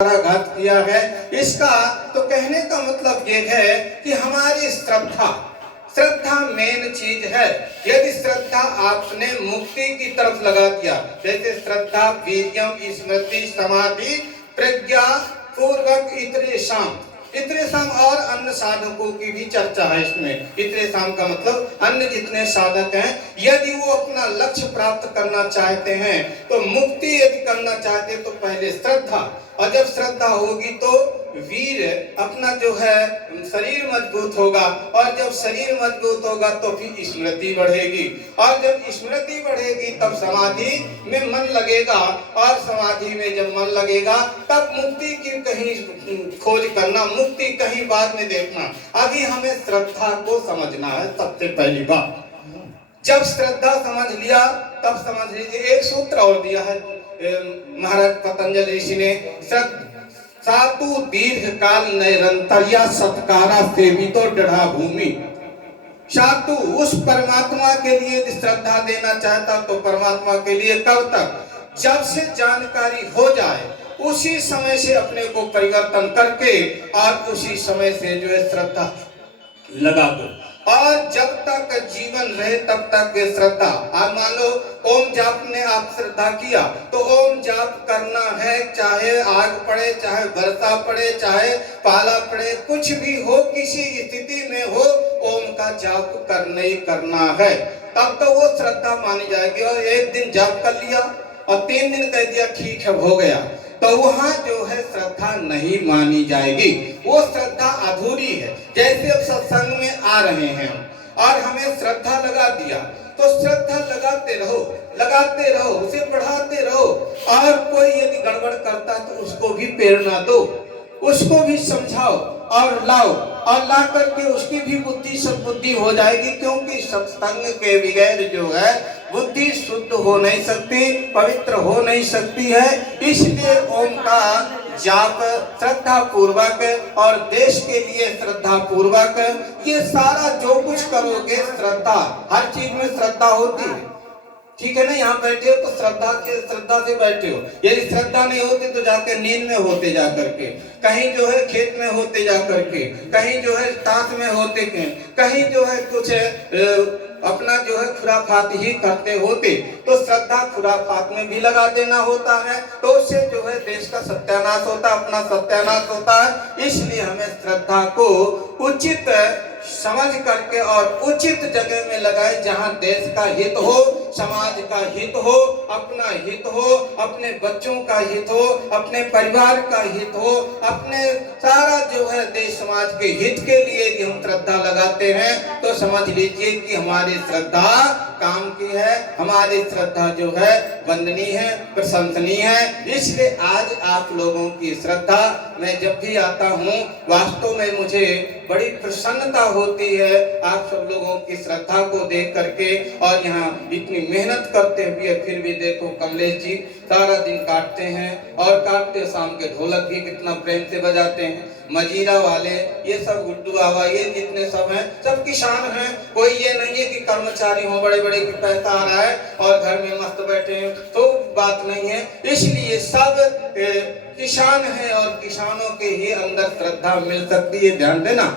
घात किया है। इसका तो कहने का मतलब ये है कि हमारी श्रद्धा मेन चीज है। यदि श्रद्धा आपने मुक्ति की तरफ लगा दिया, जैसे श्रद्धा वीर्यम स्मृति समाधि प्रज्ञा पूर्वक इतरे शाम और अन्य साधकों की भी चर्चा है इसमें। इतरे शाम का मतलब अन्य जितने साधक हैं, यदि वो अपना लक्ष्य प्राप्त करना चाहते हैं, तो मुक्ति यदि करना चाहते हैं, तो पहले श्रद्धा, और जब श्रद्धा होगी तो वीर अपना जो है शरीर मजबूत होगा, और जब शरीर मजबूत होगा तो फिर स्मृति बढ़ेगी, और जब स्मृति बढ़ेगी तब समाधि में मन लगेगा, और समाधि में जब मन लगेगा तब मुक्ति की कहीं खोज करना, मुक्ति कहीं बाद में देखना। अभी हमें श्रद्धा को समझना है। सबसे पहली बात, जब श्रद्धा समझ लिया तब समझ लीजिए एक सूत्र और दिया है महाराज पतंजलि ऋषि ने, सातु दीर्घ काल निरंतरिया सत्कारा सेवितो दृढ़ा भूमि। सातु उस परमात्मा के लिए यदि श्रद्धा देना चाहता तो परमात्मा के लिए कब तक, जब से जानकारी हो जाए उसी समय से अपने को परिवर्तन करके और उसी समय से जो है श्रद्धा लगा दो, और जब तक जीवन रहे तब तक श्रद्धा। आप मान लो ओम जाप ने आप श्रद्धा किया तो ओम जाप करना है, चाहे आग पड़े, चाहे वर्षा पड़े, चाहे पाला पड़े, कुछ भी हो, किसी स्थिति में हो, ओम का जाप करना ही करना है। तब तो वो श्रद्धा मानी जाएगी। और एक दिन जाप कर लिया और 3 दिन कह दिया ठीक है हो गया, तो वहां जो है श्रद्धा नहीं मानी जाएगी, वो श्रद्धा अधूरी है। जैसे अब सत्संग में आ रहे हैं और हमें श्रद्धा लगा दिया, तो श्रद्धा लगाते रहो, उसे बढ़ाते रहो, और कोई यदि गड़बड़ करता है तो उसको भी प्रेरणा दो, उसको भी समझाओ और लाओ, और ला करके उसकी भी बुद्धि सद्बुद्धि हो जाएगी। क्योंकि सत्संग के बगैर जो है बुद्धि शुद्ध हो नहीं सकती, पवित्र हो नहीं सकती है। इसलिए ओम का जाप श्रद्धा पूर्वक, और देश के लिए श्रद्धा पूर्वक, ये सारा जो कुछ करोगे श्रद्धा, हर चीज में श्रद्धा होती है, ठीक है ना। यहाँ बैठे हो तो श्रद्धा से बैठे हो। यदि श्रद्धा नहीं होती तो जाके नींद में होते जा करके, कहीं जो है खेत में होते जा करके, कहीं जो है ताश में होते, कहीं जो है कुछ अपना जो है खुराफात ही करते होते, तो श्रद्धा खुराफात में भी लगा देना होता है, तो उससे जो है देश का सत्यानाश होता, अपना सत्यानाश होता है। इसलिए हमें श्रद्धा को उचित समझ करके और उचित जगह में लगाए, जहां देश का हित हो, समाज का हित हो, अपना हित हो, अपने बच्चों का हित हो, अपने परिवार का हित हो, अपने सारा जो है देश समाज के हित के लिए यदि हम श्रद्धा लगाते हैं तो समझ लीजिए कि हमारी श्रद्धा काम की है, हमारी श्रद्धा जो है वंदनीय है, प्रशंसनीय है। इसलिए आज आप लोगों की श्रद्धा, मैं जब भी आता हूँ वास्तव में मुझे बड़ी प्रसन्नता होती है आप सब लोगों की श्रद्धा को देख करके। और यहाँ इतनी मेहनत करते हुए फिर भी देखो कमलेश जी सारा दिन काटते हैं, और काटते शाम के ढोलक भी कितना प्रेम से बजाते हैं, मजीरा वाले, ये सब गुड्डू बाबा, ये जितने सब हैं सब किसान हैं। कोई ये नहीं है कि कर्मचारी हो बड़े बड़े की पैसा आ रहा है और घर में मस्त बैठे हैं, तो बात नहीं है। इसलिए सब किसान हैं और किसानों के ही अंदर श्रद्धा मिल सकती है, ध्यान देना।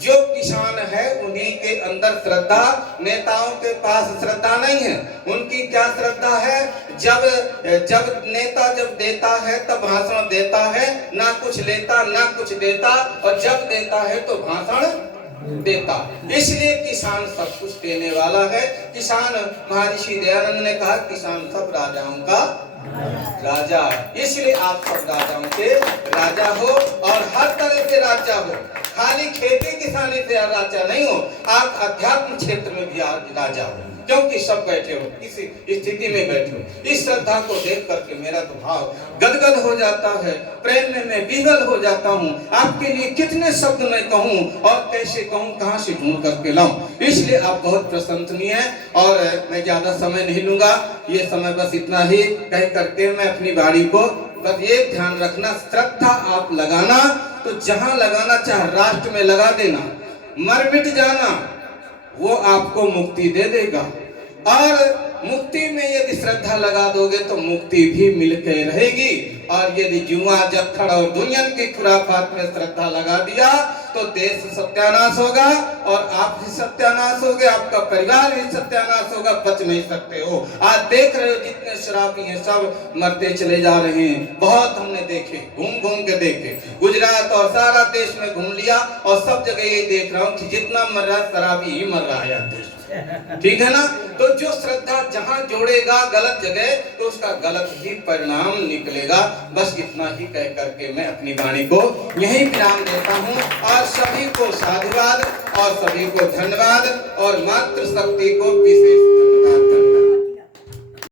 जो किसान है उन्हीं के अंदर श्रद्धा, नेताओं के पास श्रद्धा नहीं है। उनकी क्या श्रद्धा है, जब नेता जब देता है तब भाषण देता है, ना कुछ लेता ना कुछ देता, और जब देता है तो भाषण देता। इसलिए किसान सब कुछ देने वाला है। किसान, महर्षि दयानंद ने कहा किसान सब राजाओं का राजा, इसलिए आप सब राजाओं के राजा हो, और हर तरह से राजा हो। खाली खेती किसानी से राजा नहीं हो, आप अध्यात्म क्षेत्र में भी राजा हो, क्योंकि सब बैठे हो, किसी स्थिति में बैठे हो। इस श्रद्धा को देख करके मेरा तो भाव गदगद हो जाता है, प्रेम में मैं विह्वल हो जाता हूँ। आपके लिए कितने शब्द मैं कहूँ और कैसे कहूँ, कहाँ से ढूंढ करके लाऊं। इसलिए आप बहुत प्रशंसनीय हैं, और मैं ज्यादा समय नहीं लूंगा, ये समय बस इतना ही कह करके मैं अपनी बारी को बस ये ध्यान रखना, श्रद्धा आप लगाना तो जहां लगाना, चाहे राष्ट्र में लगा देना, मर मिट जाना, वो आपको मुक्ति दे देगा। और मुक्ति में यदि श्रद्धा लगा दोगे तो मुक्ति भी मिलकर रहेगी। और यदि जुआ जत्थड़ और दुनिया की खुराफात में श्रद्धा लगा दिया तो देश सत्यानाश होगा और आप भी सत्यानाश होगे, आपका परिवार भी सत्यानाश होगा, बच नहीं सकते हो। आज देख रहे हो जितने शराबी हैं सब मरते चले जा रहे हैं। बहुत हमने देखे, घूम घूम के देखे, गुजरात और सारा देश में घूम लिया और सब जगह यही देख रहा हूँ कि जितना मर रहा है शराबी ही मर रहा है देश। ठीक है ना। तो जो श्रद्धा जहां जोड़ेगा गलत जगह तो उसका गलत ही परिणाम निकलेगा। बस इतना ही कह करके मैं अपनी वाणी को यही विराम देता हूं और सभी को साधुवाद और सभी को धन्यवाद और मातृ शक्ति को विशेष